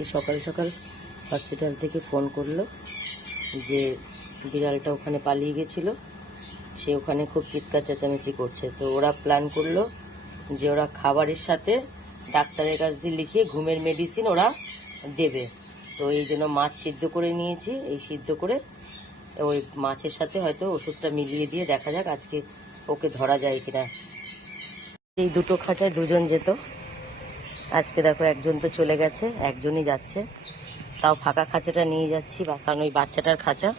আজকে সকাল সকাল হসপিটাল থেকে ফোন করলো যে বিড়ালটা ওখানে পালিয়ে গেছিলো, সে ওখানে খুব চিৎকার চেঁচামেচি করছে। তো ওরা প্ল্যান করলো যে ওরা খাবারের সাথে ডাক্তারের কাছ দিয়ে লিখিয়ে ঘুমের মেডিসিন ওরা দেবে। তো এই জন্য মাছ সিদ্ধ করে নিয়েছি, এই সিদ্ধ করে ওই মাছের সাথে হয়তো ওষুধটা মিলিয়ে দিয়ে দেখা যাক আজকে ওকে ধরা যায় কিনা। এই দুটো খাঁচায় দুজন যেত, আজকে দেখো একজন তো চলে গেছে, একজনই যাচ্ছে। তাও ফাঁকা খাঁচাটা নিয়ে যাচ্ছি, কারণ ওই বাচ্চাটার খাঁচা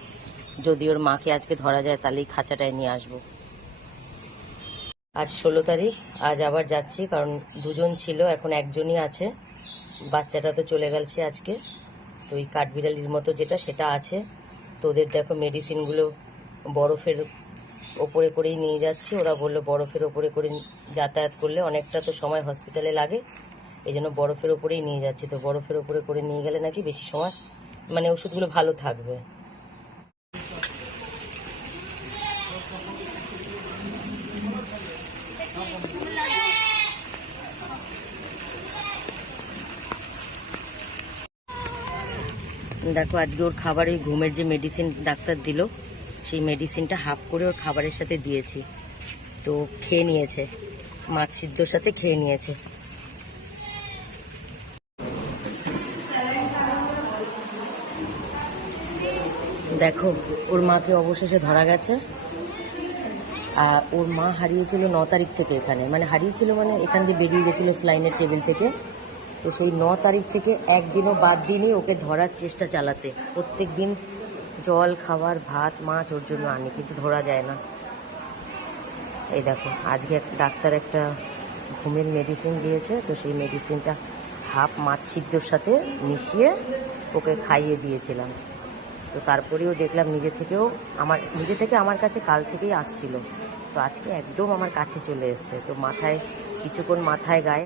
যদি ওর মাকে আজকে ধরা যায় তাহলে এই খাঁচাটায় নিয়ে আসবো। আজ 16 তারিখ, আজ আবার যাচ্ছি কারণ দুজন ছিল, এখন একজনই আছে। বাচ্চাটা তো চলে গেছে আজকে। তো ওই কাঠবিড়ালির মতো যেটা সেটা আছে। তো ওদের দেখো মেডিসিনগুলো বরফের ওপরে করেই নিয়ে যাচ্ছি। ওরা বললো বরফের ওপরে করে যাতায়াত করলে অনেকটা তো সময় হসপিটালে লাগে, এই জন্য বরফের ওপরেই নিয়ে যাচ্ছি। তো বরফের ওপরে করে নিয়ে গেলে নাকি বেশি সময় মানে ওষুধগুলো ভালো থাকবে। দেখো আজকে ওর খাবারে ঘুমের যে মেডিসিন ডাক্তার দিল, সেই মেডিসিনটা হাফ করে ওর খাবারের সাথে দিয়েছি। তো খেয়ে নিয়েছে, মাছ সিদ্ধর সাথে খেয়ে নিয়েছে। দেখো ওর মাকে অবশেষে ধরা গেছে। আর ওর মা হারিয়েছিল 9 তারিখ থেকে এখানে, মানে হারিয়েছিল মানে এখান দিয়ে বেরিয়ে গেছিলো স্লাইনের টেবিল থেকে। তো সেই 9 তারিখ থেকে একদিনও বাদ দিনই ওকে ধরার চেষ্টা চালাতে, প্রত্যেক দিন জল খাবার ভাত মাছ ওর জন্য আনি, কিন্তু ধরা যায় না। এই দেখো আজকে ডাক্তার একটা ঘুমের মেডিসিন দিয়েছে, তো সেই মেডিসিনটা হাফ মাছ সিদ্ধর সাথে মিশিয়ে ওকে খাইয়ে দিয়েছিলাম। তো তারপরেও দেখলাম নিজে থেকে আমার কাছে কাল থেকেই আসছিল। তো আজকে একদম আমার কাছে চলে এসছে। তো কিছুক্ষণ মাথায় গায়ে